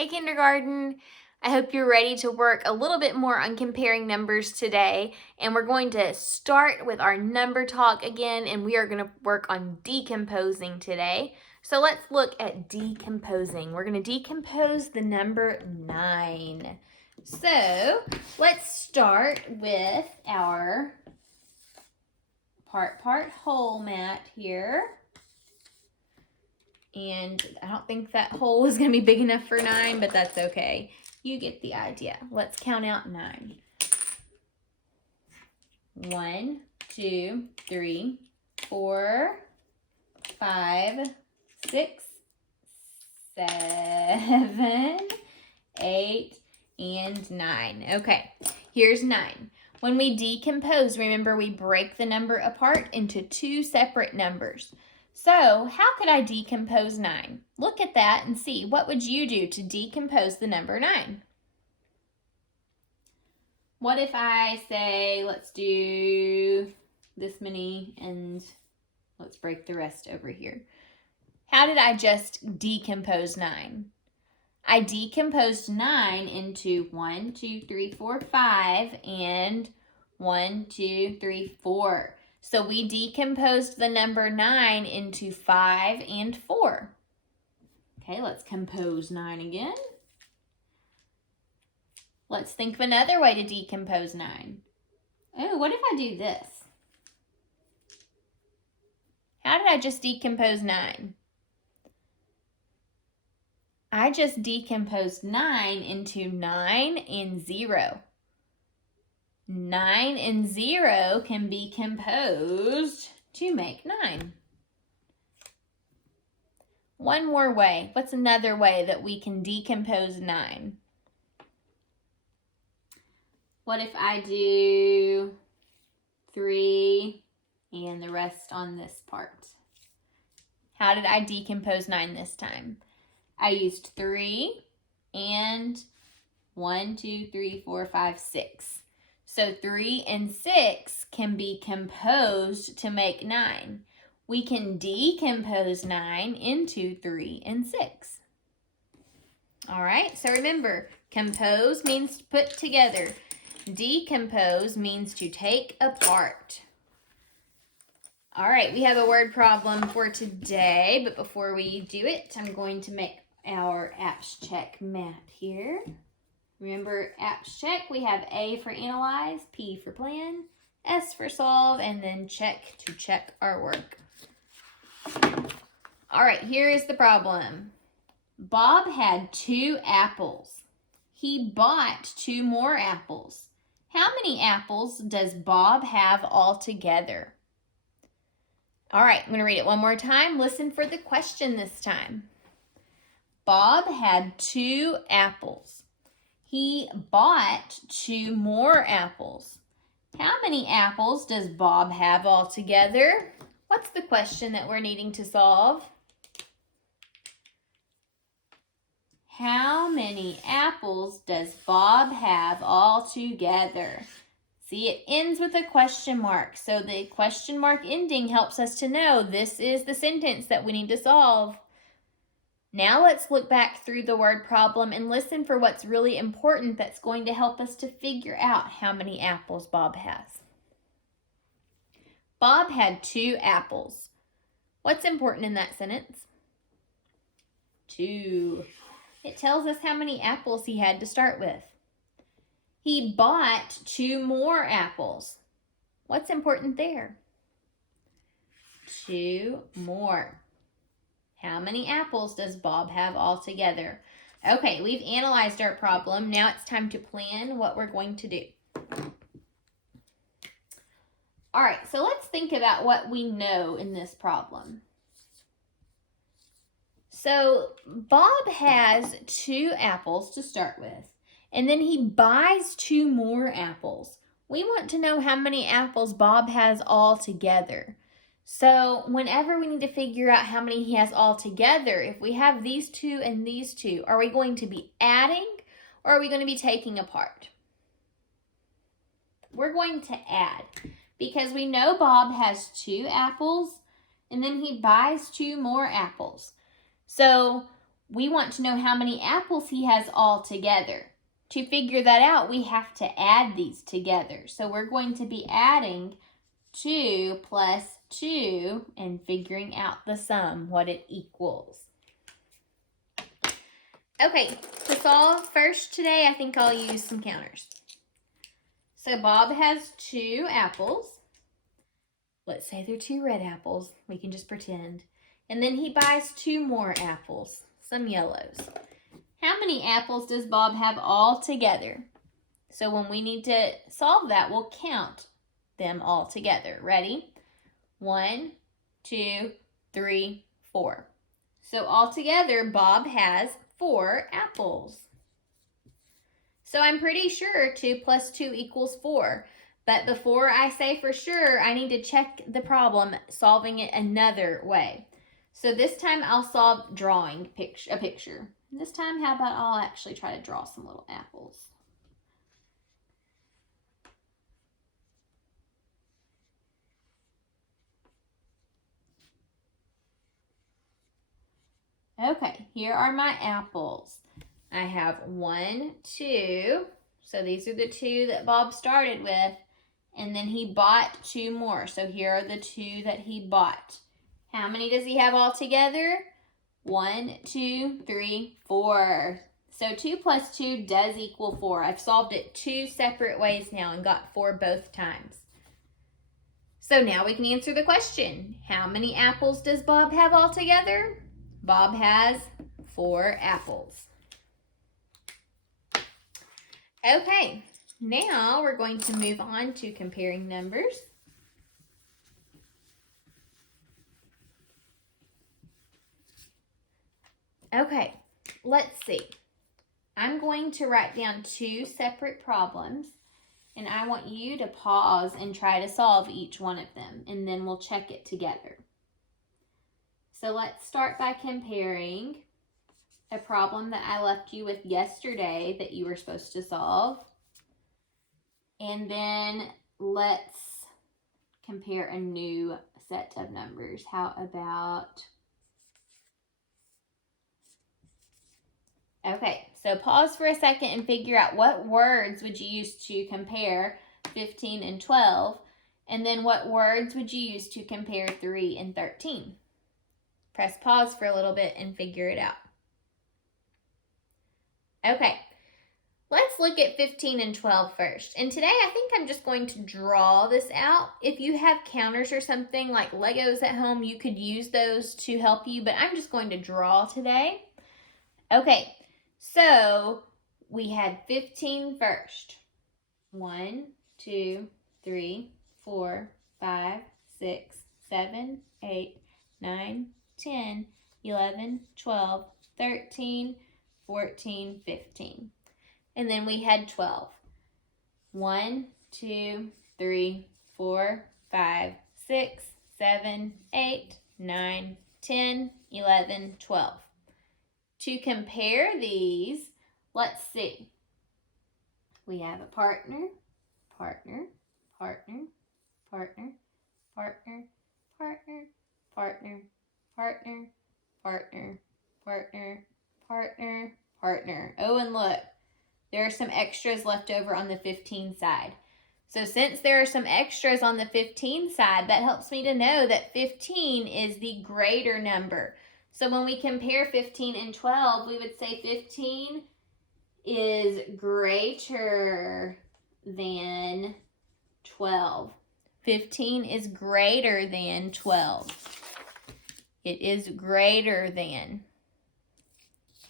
Hey kindergarten, I hope you're ready to work a little bit more on comparing numbers today, and we're going to start with our number talk again, and we are going to work on decomposing today. So let's look at decomposing. We're going to decompose the number 9. So let's start with our part whole mat here. And I don't think that hole is going to be big enough for 9, but that's okay. You get the idea. Let's count out 9. 1, 2, 3, 4, 5, 6, 7, 8, and 9. Okay, here's 9. When we decompose, remember we break the number apart into 2 separate numbers. So, how could I decompose 9? Look at that and see, what would you do to decompose the number 9? What if I say, let's do this many and let's break the rest over here. How did I just decompose 9? I decomposed 9 into 1, 2, 3, 4, 5, and 1, 2, 3, 4. So we decomposed the number 9 into 5 and 4. Okay, let's compose 9 again. Let's think of another way to decompose 9. Oh, what if I do this? How did I just decompose 9? I just decomposed 9 into 9 and 0. 9 and 0 can be composed to make 9. One more way. What's another way that we can decompose 9? What if I do 3 and the rest on this part? How did I decompose 9 this time? I used 3 and 1, 2, 3, 4, 5, 6. So 3 and 6 can be composed to make 9. We can decompose 9 into 3 and 6. All right, so remember, compose means to put together. Decompose means to take apart. All right, we have a word problem for today, but before we do it, I'm going to make our apps check mat here. Remember, apps check, we have A for analyze, P for plan, S for solve, and then check to check our work. All right, here is the problem. Bob had 2 apples. He bought 2 more apples. How many apples does Bob have altogether? All right, I'm going to read it one more time. Listen for the question this time. Bob had 2 apples. He bought 2 more apples. How many apples does Bob have altogether? What's the question that we're needing to solve? How many apples does Bob have altogether? See, it ends with a question mark. So the question mark ending helps us to know this is the sentence that we need to solve. Now let's look back through the word problem and listen for what's really important that's going to help us to figure out how many apples Bob has. Bob had 2 apples. What's important in that sentence? 2. It tells us how many apples he had to start with. He bought 2 more apples. What's important there? 2 more. How many apples does Bob have altogether? Okay, we've analyzed our problem. Now it's time to plan what we're going to do. All right, so let's think about what we know in this problem. So Bob has 2 apples to start with, and then he buys 2 more apples. We want to know how many apples Bob has altogether. So whenever we need to figure out how many he has all together, if we have these 2 and these 2, are we going to be adding or are we going to be taking apart? We're going to add because we know Bob has 2 apples and then he buys 2 more apples. So we want to know how many apples he has all together. To figure that out, we have to add these together. So we're going to be adding 2 plus 2 and figuring out the sum, what it equals. Okay, to solve first today, I think I'll use some counters. So Bob has 2 apples. Let's say they're 2 red apples. We can just pretend. And then he buys 2 more apples, some yellows. How many apples does Bob have all together? So when we need to solve that, we'll count them all together. Ready? 1, 2, 3, 4. So altogether, Bob has 4 apples. So I'm pretty sure 2 plus 2 equals 4. But before I say for sure, I need to check the problem, solving it another way. So this time I'll solve drawing a picture. This time, how about I'll actually try to draw some little apples. Okay, here are my apples. I have 1, 2. So these are the 2 that Bob started with. And then he bought 2 more. So here are the 2 that he bought. How many does he have all together? 1, 2, 3, 4. So 2 plus 2 does equal 4. I've solved it 2 separate ways now and got 4 both times. So now we can answer the question. How many apples does Bob have all together? Bob has 4 apples. Okay, now we're going to move on to comparing numbers. Okay, let's see. I'm going to write down 2 separate problems, and I want you to pause and try to solve each one of them, and then we'll check it together. So let's start by comparing a problem that I left you with yesterday that you were supposed to solve. And then let's compare a new set of numbers. How about... Okay, so pause for a second and figure out what words would you use to compare 15 and 12, and then what words would you use to compare 3 and 13. Press pause for a little bit and figure it out. Okay, let's look at 15 and 12 first. And today I think I'm just going to draw this out. If you have counters or something like Legos at home, you could use those to help you, but I'm just going to draw today. Okay, so we had 15 first. 1, 2, 3, 4, 5, 6, 7, 8, 9, 10, 11, 12, 13, 14, 15. And then we had 12. 1, 2, 3, 4, 5, 6, 7, 8, 9, 10, 11, 12. To compare these, let's see. We have a partner, partner, partner, partner, partner, partner, partner, partner, partner, partner, partner, partner. Oh, and look, there are some extras left over on the 15 side. So since there are some extras on the 15 side, that helps me to know that 15 is the greater number. So when we compare 15 and 12, we would say 15 is greater than 12. 15 is greater than 12. It is greater than.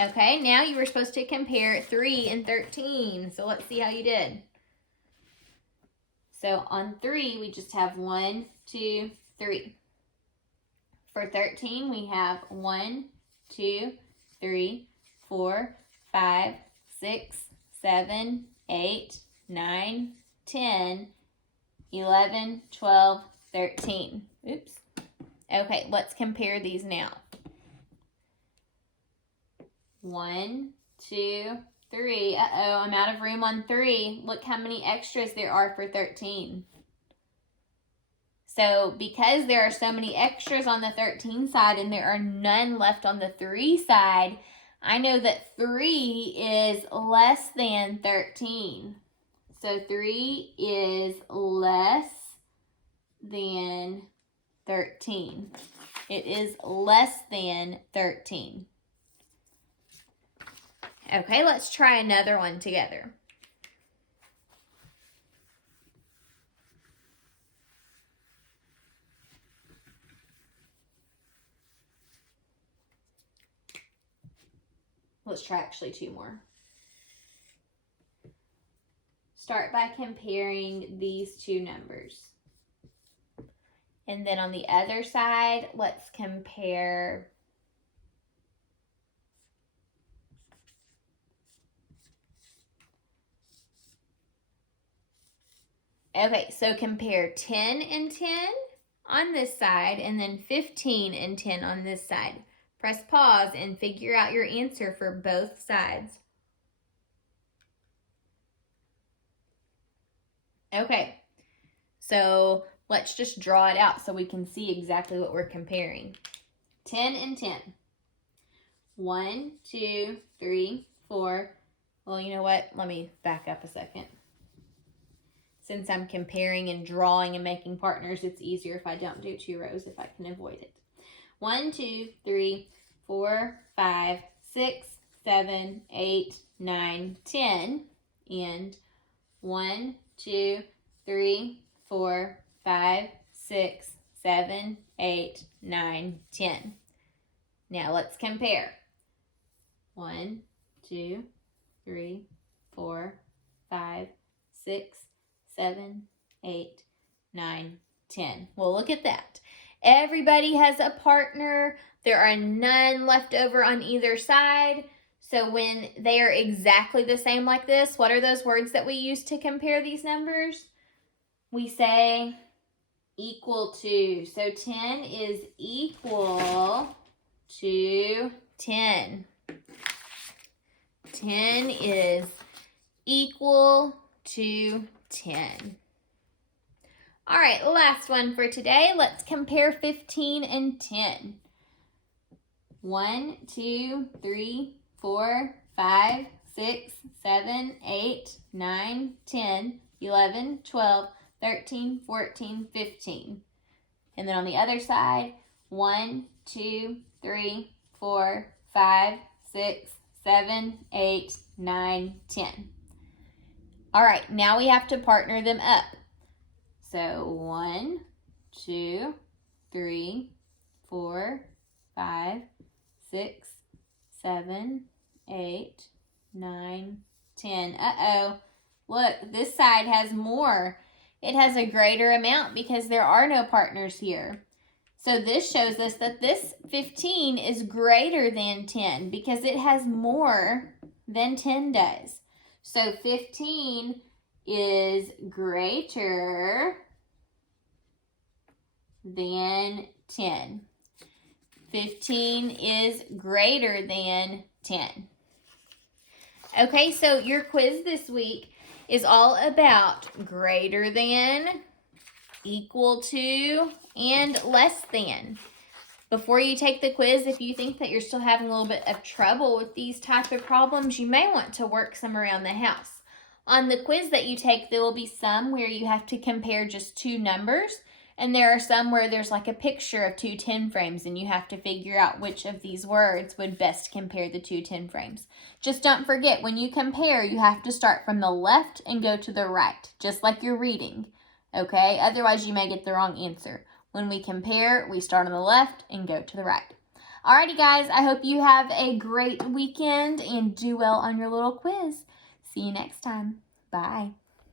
Okay, now you were supposed to compare 3 and 13. So let's see how you did. So on 3, we just have 1, 2, 3. For 13, we have 1, 2, 3, 4, 5, 6, 7, 8, 9, 10, 11, 12, 13. Oops. Okay, let's compare these now. 1, 2, 3. Uh-oh, I'm out of room on 3. Look how many extras there are for 13. So because there are so many extras on the 13 side and there are none left on the 3 side, I know that 3 is less than 13. So 3 is less than 13. It is less than 13. Okay, let's try another one together. Let's try actually 2 more. Start by comparing these 2 numbers. And then on the other side, let's compare okay, so compare 10 and 10 on this side and then 15 and 10 on this side. Press pause and figure out your answer for both sides. Okay, so let's just draw it out so we can see exactly what we're comparing. 10 and 10. 1, 2, 3, 4. Well, you know what? Let me back up a second. Since I'm comparing and drawing and making partners, it's easier if I don't do 2 rows if I can avoid it. 1, 2, 3, 4, 5, 6, 7, 8, 9, 10. And 1, 2, 3, 4, 5, 6, 7, 8, 9, 10. Now let's compare. 1, 2, 3, 4, 5, 6, 7, 8, 9, 10. Well, look at that. Everybody has a partner. There are none left over on either side. So when they are exactly the same like this, what are those words that we use to compare these numbers? We say equal to. So 10 is equal to 10. 10 is equal to 10. All right, last one for today. Let's compare 15 and 10. 1, 2, 3, 4, 5, 6, 7, 8, 9, 10, 11, 12, 13, 14, 15. And then on the other side, 1, 2, 3, 4, 5, 6, 7, 8, 9, 10. All right, now we have to partner them up. So 1, 2, 3, 4, 5, 6, 7, 8, 9, 10. Uh-oh. Look, this side has more. It has a greater amount because there are no partners here. So this shows us that this 15 is greater than 10 because it has more than 10 does. So 15 is greater than 10. 15 is greater than 10. Okay, so your quiz this week is all about greater than, equal to, and less than. Before you take the quiz, if you think that you're still having a little bit of trouble with these type of problems, you may want to work some around the house. On the quiz that you take, there will be some where you have to compare just 2 numbers, and there are some where there's like a picture of 2 10 frames, and you have to figure out which of these words would best compare the 2 10 frames. Just don't forget, when you compare, you have to start from the left and go to the right, just like you're reading, okay? Otherwise, you may get the wrong answer. When we compare, we start on the left and go to the right. Alrighty, guys, I hope you have a great weekend and do well on your little quiz. See you next time. Bye.